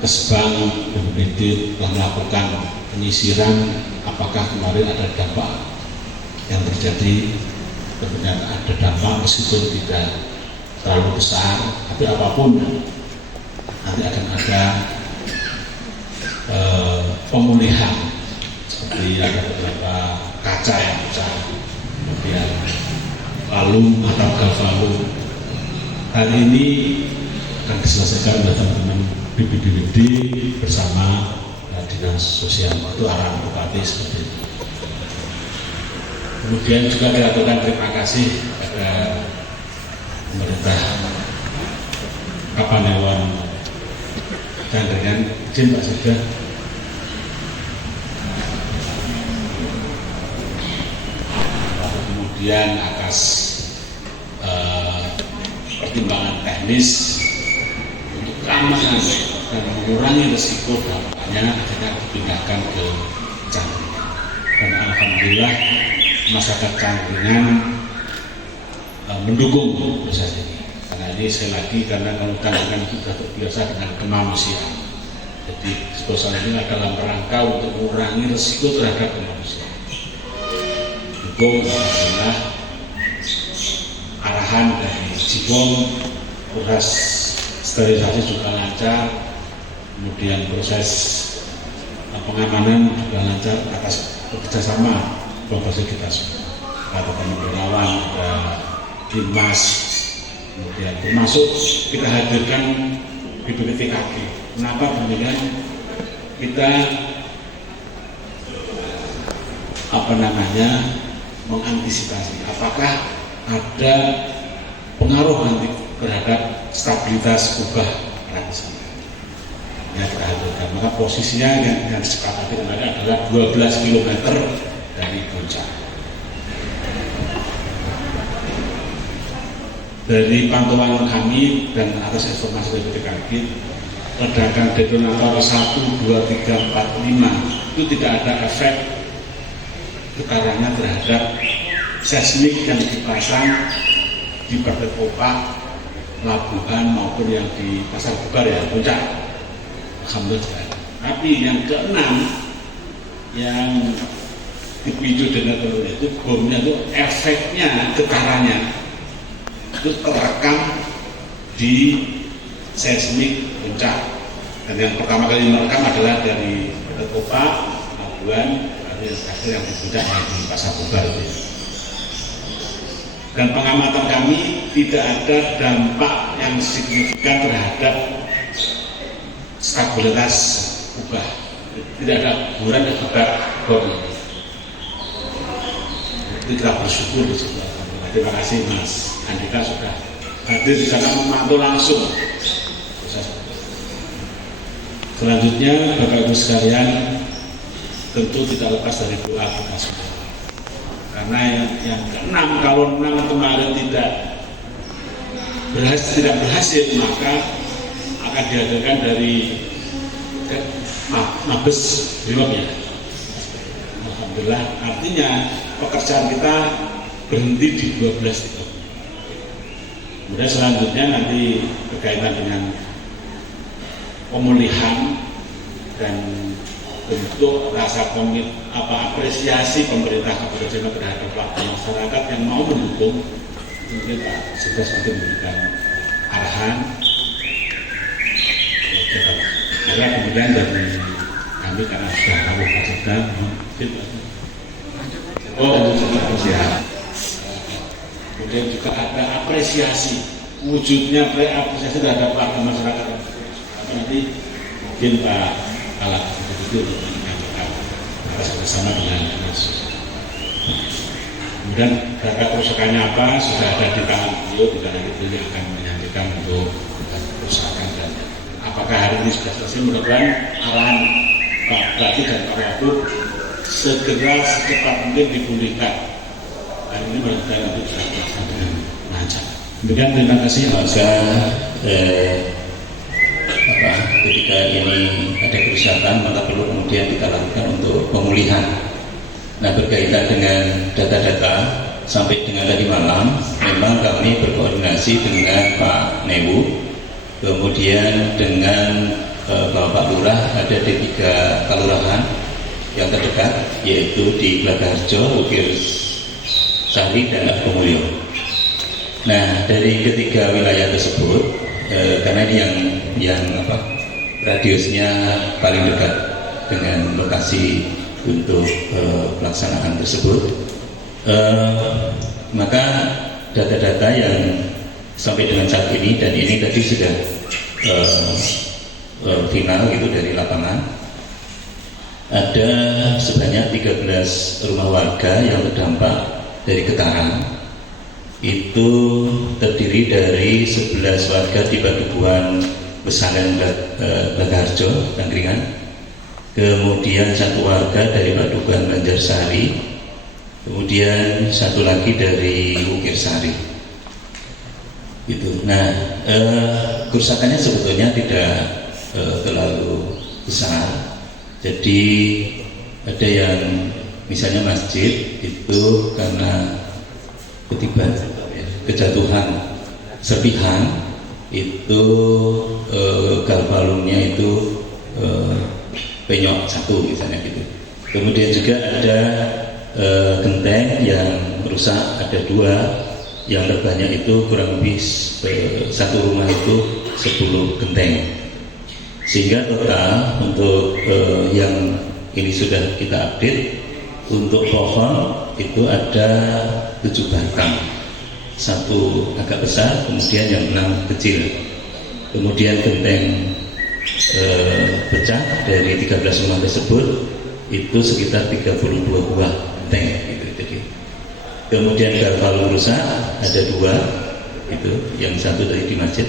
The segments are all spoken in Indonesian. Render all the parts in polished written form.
Kesbang BPBD telah melakukan penyisiran apakah kemarin ada dampak yang terjadi. Tentunya ada dampak meskipun tidak terlalu besar, tapi apapun nanti akan ada pemulihan, seperti ada beberapa kaca yang pecah, kemudian palung atau galvalum. Hari ini akan diselesaikan oleh teman-teman BPBD bersama Dinas Sosial, itu arahan Bupati seperti itu. Kemudian juga dilakukan terima kasih kepada pemerintah Kapanewon Cangkringan, izin Pak Sekda. Kemudian atas pertimbangan teknis untuk keamanan dan mengurangi risiko dampaknya akhirnya dipindahkan ke Cangkringan. Dan alhamdulillah masyarakat Cangkringan mendukung proses ini. Karena ini sekali lagi karena kalau Cangkringan sudah terbiasa dengan kemanusiaan. Jadi proposal ini adalah rangka untuk mengurangi risiko terhadap kemanusiaan. Dukung alhamdulillah arahan dari Jibom, proses sterilisasi juga lancar, kemudian proses pengamanan juga lancar atas kerjasama kolaborasi kita semua. Ada teman relawan, ada Dimas, kemudian termasuk kita hadirkan BPPTKG. Kenapa demikian? Kita mengantisipasi apakah ada pengaruh nanti terhadap stabilitas ubah rangsa yang kita hadirkan. Maka posisinya yang disepakati kemarin adalah 12 km dari puncak. Dari pantauan kami dan atas informasi dari BPKG, ledakan detonator 1, 2, 3, 4, 5 itu tidak ada efek getarannya terhadap seismik yang dipasang di Partai Kopak, Labuhan maupun yang di Pasar Bubar ya, puncak. Alhamdulillah. Tapi yang keenam yang dipicu detonator itu bomnya itu efeknya getarannya itu terekam di seismik puncak. Dan yang pertama kali merekam adalah dari Partai Kopak, Labuhan, yang di puncak di Pasar Bubar itu. Dan pengamatan kami tidak ada dampak yang signifikan terhadap stabilitas ubah, tidak ada guguran akibat bom. Itu kita bersyukur di situ. Terima kasih Mas Andika sudah hadir di sana memantau langsung. Selanjutnya Bapak Ibu sekalian, tentu tidak lepas dari doa kita semua. Karena yang keenam, kalau 6 kemarin tidak berhasil, maka akan dihadirkan dari Mabes Brimob ya. Alhamdulillah, artinya pekerjaan kita berhenti di 12 itu. Kemudian selanjutnya nanti berkaitan dengan pemulihan dan bentuk rasa apresiasi pemerintah Kabupaten Sleman terhadap warga masyarakat yang mau mendukung. Mungkin Pak sudah sedikit memberikan arahan. Karena kemudian dari kami karena sudah tahu Pak Sedang, kemudian juga ada apresiasi, wujudnya apresiasi terhadap warga masyarakat. Nanti mungkin Pak Alat itu menyampaikan bersama dengan Mas. Kemudian data kerusakannya apa sudah ada di tangan beliau, tidak nanti beliau akan menyampaikan untuk kerusakan dan apakah hari ini sudah selesai. Mudah-mudahan arahan Pak Bupati dan Pak Wabub segera secepat mungkin dipulihkan. Hari ini mudah-mudahan nanti bisa dilaksanakan dengan lancar. Demikian, terima kasih. Ketika ini ada kerusakan maka perlu kemudian kita lakukan untuk pemulihan. Nah, berkaitan dengan data-data sampai dengan tadi malam memang kami berkoordinasi dengan Pak Newu, kemudian dengan Bapak Pak Lurah ada di 3 kelurahan yang terdekat, yaitu di Blagaharjo, Wukir Sari, dan Argomulyo. Nah, dari ketiga wilayah tersebut, karena ini yang radiusnya paling dekat dengan lokasi untuk pelaksanaan tersebut, maka data-data yang sampai dengan saat ini, dan ini tadi sudah final gitu dari lapangan, ada sebanyak 13 rumah warga yang terdampak dari getaran. Itu terdiri dari 11 warga di Padukuhan Pesangan Blagaharjo, Tangkringan, kemudian 1 warga dari Padukuhan Banjarsari, kemudian 1 lagi dari Wukir Sari. Gitu. Nah, kerusakannya sebetulnya tidak terlalu besar. Jadi ada yang misalnya masjid itu karena ketiban, kejatuhan serpihan itu galvalumnya itu penyok 1 misalnya gitu. Kemudian juga ada genteng yang rusak, ada 2, yang terbanyak itu kurang lebih 1 rumah itu 10 genteng. Sehingga total untuk yang ini sudah kita update, untuk pohon itu ada 7 batang, 1 agak besar, kemudian yang 6 kecil. Kemudian genteng pecah dari 13 rumah tersebut itu sekitar 32 buah genteng gitu. Jadi kemudian galvalum rusak ada 2, itu yang 1 tadi di masjid.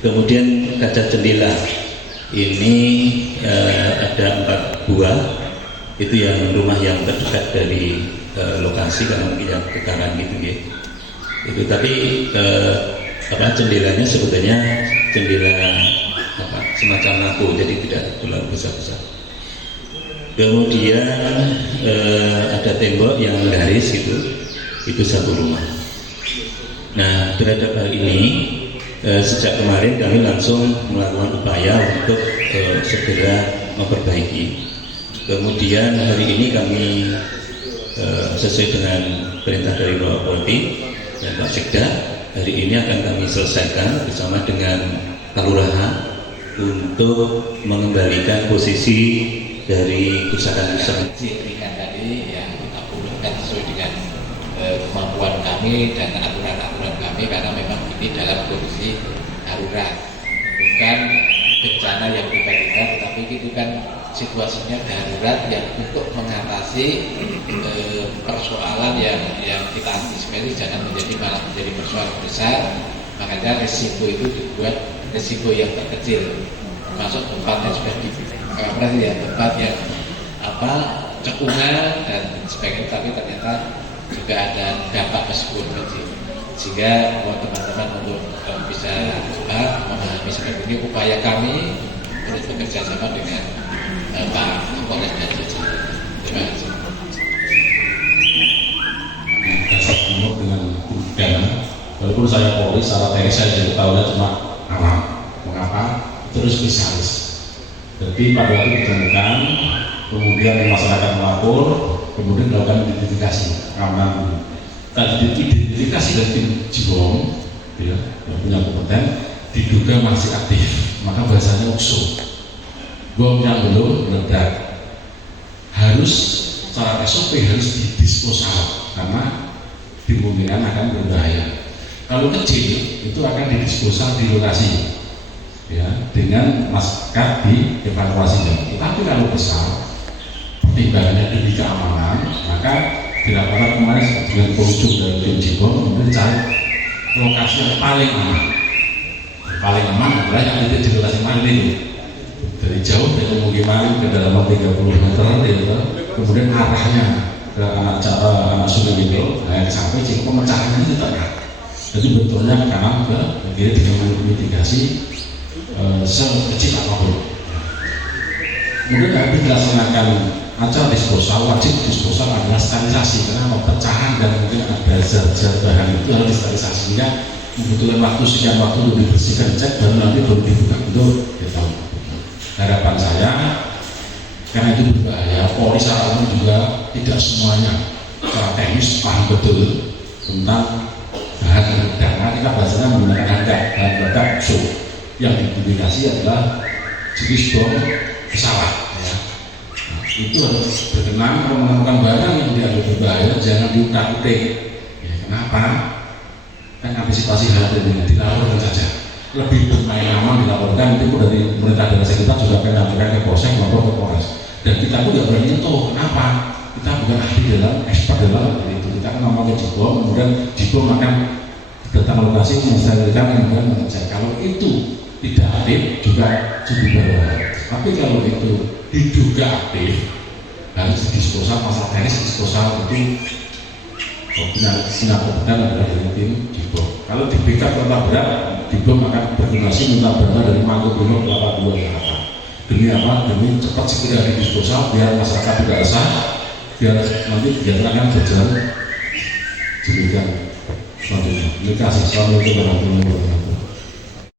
Kemudian kaca jendela ini ada 4 buah, itu yang rumah yang terdekat dari lokasi karena mungkin yang getaran gitu ya. Itu tapi jendelanya sebetulnya jendela semacam lampu, jadi tidak terlalu besar-besar. Kemudian ada tembok yang garis itu 1 rumah. Nah, terhadap hal ini sejak kemarin kami langsung melakukan upaya untuk segera memperbaiki. Kemudian hari ini kami sesuai dengan perintah dari Bapak Polri dan Pak Sekda, hari ini akan kami selesaikan bersama dengan Kelurahan untuk mengembalikan posisi dari kerusakan-kerusakan diberikan tadi yang kita pulihkan sesuai dengan kemampuan kami dan aturan-aturan kami, karena memang ini dalam kondisi darurat, bukan bencana yang tiba-tiba, tetapi itu kan situasinya darurat yang untuk mengatasi persoalan yang kita antisipasi jangan malah menjadi persoalan besar. Makanya risiko itu dibuat risiko yang terkecil, termasuk tempat yang sudah tempat yang cekungan dan sebagainya, tapi ternyata juga ada dampak meskipun kecil. Sehingga buat teman-teman untuk bisa memahami seperti ini, upaya kami untuk bekerja sama dengan Pak Kapolres dan jajaran. Terima kasih. Dasar umur dengan pidana, walaupun saya Polri, secara teknis saya juga tahunya cuma awam. Mengapa? Terus spesialis. Jadi pada waktu ditemukan, kemudian masyarakat melapor, kemudian melakukan identifikasi keamanan. Tadi identifikasi dari tim Jibom, ya, yang punya kompeten, diduga masih aktif, maka bahasanya USO. Bom yang belum meledak harus secara SOP harus didisposal karena dimungkinkan akan berbahaya. Kalau kecil itu akan didisposal di lokasi, ya, dengan masyarakat di evakuasi. Tapi kalau besar, pertimbangannya demi keamanan, maka dilakukan kemarin dengan pengunjung dari tim Jibom kemudian cari lokasi yang paling aman. Paling aman adalah yang ada di lokasi mana itu. Dari jauh dari pemukiman ke dalam 30 meter, ya, kemudian arahnya ke anak sungai itu, sampai jika pemecahannya itu tak. Jadi bentuknya ke kanan ke kiri dengan mitigasi sekecil apapun. Kemudian habis dilaksanakan acara disposal, wajib disposal adalah sterilisasi, karena pecahan dan mungkin ada zat-zat bahan itu harus disterilisasi, sehingga membutuhkan waktu sekian waktu untuk dibersihkan, cek, dan nanti baru dibuka untuk ditahu. harapan saya, karena itu berbahaya, Polri secara umum juga tidak semuanya secara teknis paham betul tentang bahan peledak. Karena kita biasanya menggunakan bahan peledak yang dipublikasi adalah jenis bom pesawat. Ya. Nah, itu harus berkenan kalau menemukan barang yang dianggap berbahaya jangan diutak-utik. Ya, kenapa? Kan antisipasi hal ini dilaporkan saja. Lebih bermain aman dilaporkan itu dari pemerintah daerah sekitar juga akan dilaporkan ke Polsek maupun ke Polres. Dan kita pun tidak berani nyentuh. Kenapa? Kita bukan ahli dalam expert dalam itu. Kita kan ngomong ke Jibom, kemudian Jibom akan datang lokasi menyelesaikan kemudian mengecek. Kalau itu tidak aktif juga cukup berbahaya. Tapi kalau itu diduga aktif harus didisposal, masalah teknis disposal itu sinar kebenaran adalah dari tim Jibom. Kalau di backup kontak berat, Jibom akan berkoordinasi minta bantuan dari Makobrimob Kelapa 2 Jakarta. Demi apa? Demi cepat segera didisposal biar masyarakat tidak resah, biar nanti kegiatan akan berjalan demikian selanjutnya. Terima kasih. Assalamualaikum warahmatullahi wabarakatuh.